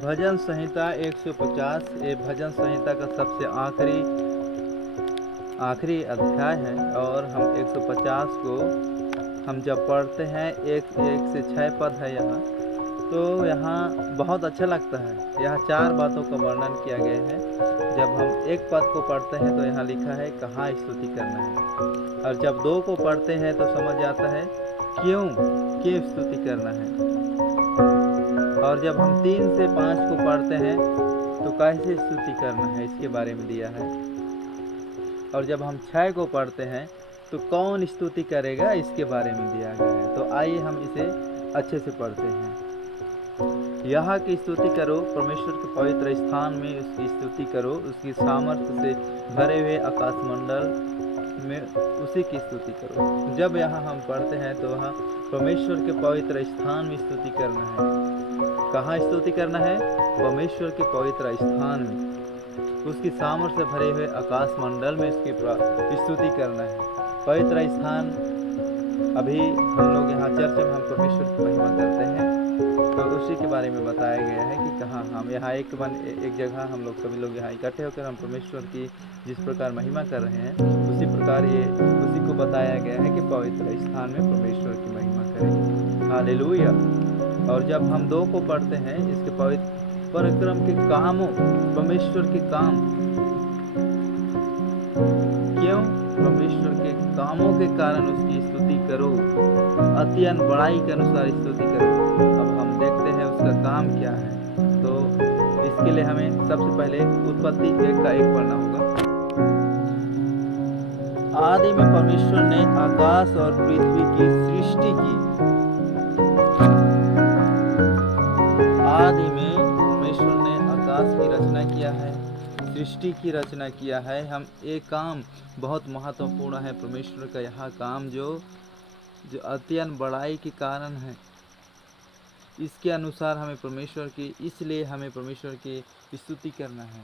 भजन संहिता 150 ये भजन संहिता का सबसे आखिरी अध्याय है। और हम 150 को हम जब पढ़ते हैं, एक से 6 पद है यहाँ, तो यहाँ बहुत अच्छा लगता है। यहाँ 4 बातों का वर्णन किया गया है। जब हम एक पद को पढ़ते हैं तो यहाँ लिखा है कहाँ स्तुति करना है, और जब 2 को पढ़ते हैं तो समझ आता है क्यों स्तुति करना है, और जब हम 3 से 5 को पढ़ते हैं तो कैसे स्तुति करना है इसके बारे में दिया है, और जब हम 6 को पढ़ते हैं तो कौन स्तुति करेगा इसके बारे में दिया गया है। तो आइए हम इसे अच्छे से पढ़ते हैं। यहाँ की स्तुति करो, परमेश्वर के पवित्र स्थान में उसकी स्तुति करो, उसकी सामर्थ्य से भरे हुए आकाशमंडल में उसी की स्तुति करो। जब यहाँ हम पढ़ते हैं तो वहाँ परमेश्वर के पवित्र स्थान में स्तुति करना है। कहाँ स्तुति करना है? परमेश्वर के पवित्र स्थान में, उसकी सामर्थ्य से भरे हुए आकाश मंडल में उसकी स्तुति करना है। पवित्र स्थान, अभी हम लोग यहाँ चर्च में हम परमेश्वर की महिमा करते हैं, तो उसी के बारे में बताया गया है कि कहाँ हम यहाँ एक जगह हम लोग सभी लोग यहाँ इकट्ठे होकर हम परमेश्वर की जिस प्रकार महिमा कर रहे हैं, उसी प्रकार ये उसी को बताया गया है कि पवित्र स्थान में परमेश्वर की महिमा करें। हालेलुया। और जब हम 2 को पढ़ते हैं, इसके पवित्र पराक्रम के कामों, परमेश्वर के काम, क्यों? परमेश्वर के कामों के कारण उसकी स्तुति करो, अत्यंत बड़ाई के अनुसार स्तुति करो। अब हम देखते हैं उसका काम क्या है। तो इसके लिए हमें सबसे पहले उत्पत्ति 1 का 1 पढ़ना होगा। आदि में परमेश्वर ने आकाश और पृथ्वी की सृष्टि की। आदि में परमेश्वर ने आकाश की रचना किया है, सृष्टि की रचना किया है। हम एक काम बहुत महत्वपूर्ण है परमेश्वर का यह काम, जो अत्यंत बड़ाई के कारण है। इसके अनुसार हमें परमेश्वर की, इसलिए हमें परमेश्वर की स्तुति करना है।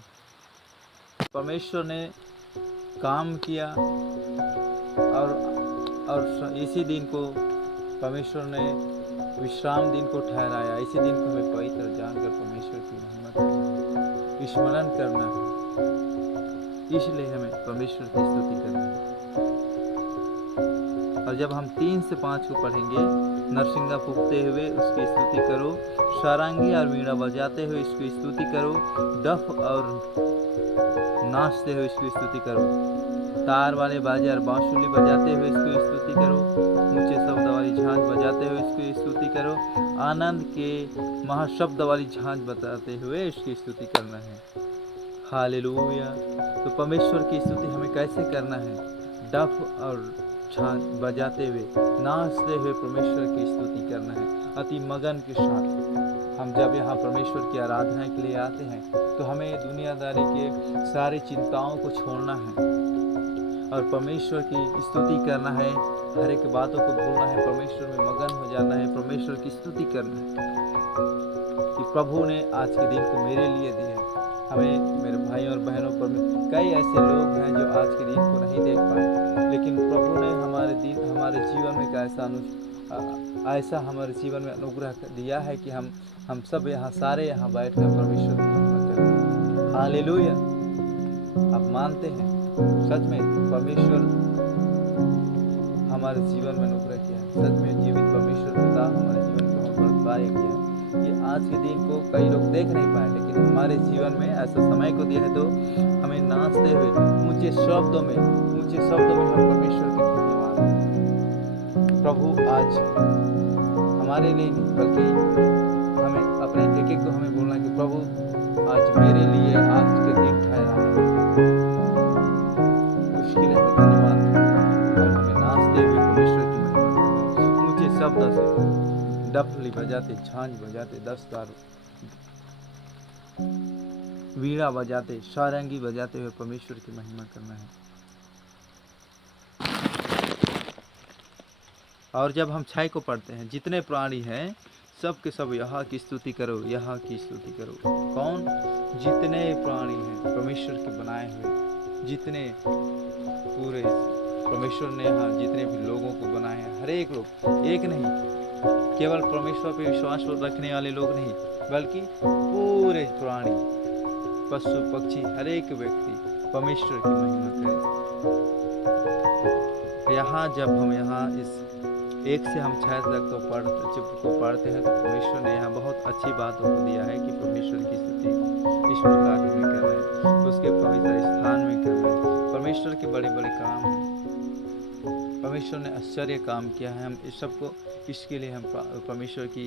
परमेश्वर ने काम किया और इसी दिन को परमेश्वर ने विश्राम दिन को ठहराया। इसी दिन को हमें पवित्र जानकर परमेश्वर की महिमा करना है, स्मरण करना है। इसलिए हमें परमेश्वर की स्तुति करना है। और जब हम 3 से 5 को पढ़ेंगे, नरसिंगा फूंकते हुए उसकी स्तुति करो, सारंगी और वीणा बजाते हुए इसकी स्तुति करो, डफ और नाचते हुए इसकी स्तुति करो, तार वाले बाजे और बांसुरी बजाते हुए इसकी स्तुति करो, ऊंचे शब्द वाली झांझ बजाते हुए इसकी स्तुति करो, आनंद के महाशब्द वाली झांझ बजाते हुए इसकी स्तुति करना है। हालेलुया। तो परमेश्वर की स्तुति हमें कैसे करना है? डफ और झांझ बजाते हुए, नाचते हुए परमेश्वर की स्तुति करना है, अति मगन के साथ। हम जब यहाँ परमेश्वर की आराधना के लिए आते हैं तो हमें दुनियादारी के सारी चिंताओं को छोड़ना है और परमेश्वर की स्तुति करना है। हर एक बातों को भूलना है, परमेश्वर में मगन हो जाना है, परमेश्वर की स्तुति करना है कि प्रभु ने आज के दिन को मेरे लिए दिया। हमें, मेरे भाइयों और बहनों, पर कई ऐसे लोग हैं जो आज के दिन को नहीं देख पाए, लेकिन प्रभु ने हमारे जीवन में ऐसा हमारे जीवन में अनुग्रह दिया है कि हम सब यहाँ सारे यहाँ बैठकर परमेश्वर की महिमा करते हैं। हालेलुया। आप मानते हैं सच में परमेश्वर हमारे जीवन में अनुग्रह किया है? सच में जीवित परमेश्वर पिता हमारे जीवन को बहुत बड़ा कार्य किया है। ये आज के दिन को कई लोग देख नहीं पाए, लेकिन हमारे जीवन में ऐसा समय को दिया है। तो हमें नाचते हुए ऊंचे शब्दों में हम परमेश्वर के धन्यवाद दें। प्रभु आज हमारे लिए नहीं, बल्कि हमें अपने एक को हमें बोलना कि प्रभु आज मेरे लिए आज के दिन ठहरा है, उसके लिए हमें धन्यवाद दें। और हमें नाचते हुए परमेश्वर की महिमा करनी, ऊंचे शब्द से डफली बजाते, झांझ बजाते, 10 तार वीणा बजाते, सारंगी बजाते हुए परमेश्वर की महिमा करना है। और जब हम 6 को पढ़ते हैं, जितने प्राणी हैं सब के सब यहाँ की स्तुति करो, यहाँ की स्तुति करो। कौन? जितने प्राणी हैं परमेश्वर के बनाए हुए, जितने पूरे परमेश्वर ने यहाँ जितने भी लोगों को बनाए हैं, हर एक लोग, एक नहीं, केवल परमेश्वर पर विश्वास रखने वाले लोग नहीं, बल्कि पूरे प्राणी, पशु पक्षी, हर एक व्यक्ति परमेश्वर की महिमा करे। यहाँ जब हम यहाँ इस 1 से हम 6 तक को पढ़ते हैं, तो परमेश्वर ने यहाँ बहुत अच्छी बातों को दिया है कि परमेश्वर की स्तुति इस प्रकार हमें करना है, उसके पवित्र स्थान में करना है। परमेश्वर के बड़े बड़े काम हैं, परमेश्वर ने आश्चर्य काम किया है। हम इस सबको, इसके लिए हम परमेश्वर की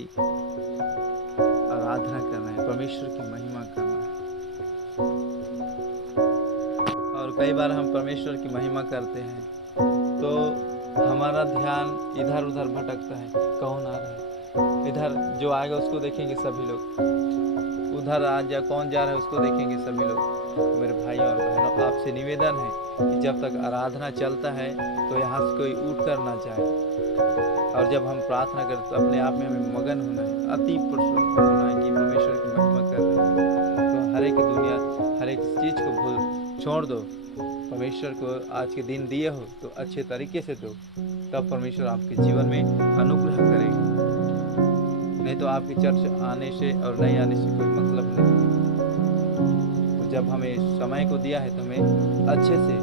आराधना करना है, परमेश्वर की महिमा करना है। और कई बार हम परमेश्वर की महिमा करते हैं तो हमारा ध्यान इधर उधर भटकता है, कौन आ रहा है, इधर जो आएगा उसको देखेंगे सभी लोग, उधर आज या कौन जा रहा है उसको देखेंगे सभी लोग। मेरे भाई और बहनों, आपसे निवेदन है कि जब तक आराधना चलता है तो यहाँ से कोई उठ कर ना जाए, और जब हम प्रार्थना करते तो अपने आप में हमें मगन होना है, अति प्रसन्न होना है कि परमेश्वर की महिमा कर रहे हैं। तो हर एक दुनिया, हर एक चीज़ को छोड़ दो, परमेश्वर को आज के दिन दिए हो तो अच्छे तरीके से दो, तब परमेश्वर आपके जीवन में अनुग्रह करेगा। नहीं तो आपके चर्च आने से और नहीं आने से कोई मतलब नहीं। तो जब हमें समय को दिया है तो हमें अच्छे से,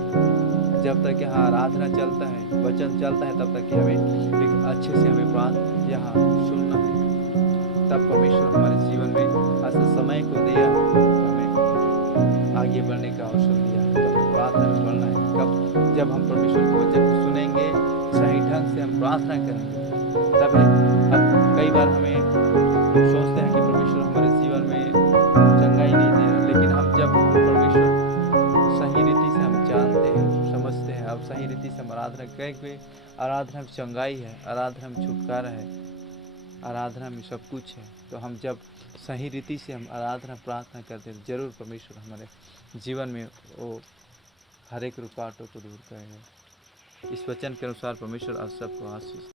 जब तक यहाँ आराधना चलता है, वचन चलता है, तब तक कि हमें एक अच्छे से हमें बात यहाँ सुनना है। तब परमेश्वर हमारे जीवन में ऐसा समय को दिया, हमें आगे बढ़ने का अवसर दिया है। तो हमें प्रार्थना में बढ़ना है। कब? जब हम परमेश्वर के वचन को सुनेंगे, सही ढंग से हम प्रार्थना करेंगे, तब अब कई बार हमें सोचते हैं कि परमेश्वर हमारे जीवन में चंगाई नहीं दे रहा, लेकिन हम जब परमेश्वर सही रीति से हम जानते हैं, समझते हैं, अब सही रीति से हम आराधना करेंगे। आराधना में चंगाई है, आराधना में छुटकारा है, आराधना में सब कुछ है। तो हम जब सही रीति से हम आराधना प्रार्थना करते हैं, जरूर परमेश्वर हमारे जीवन में वो हर एक रुकावटों को दूर करेगा। इस वचन के अनुसार परमेश्वर आप सबको आशीष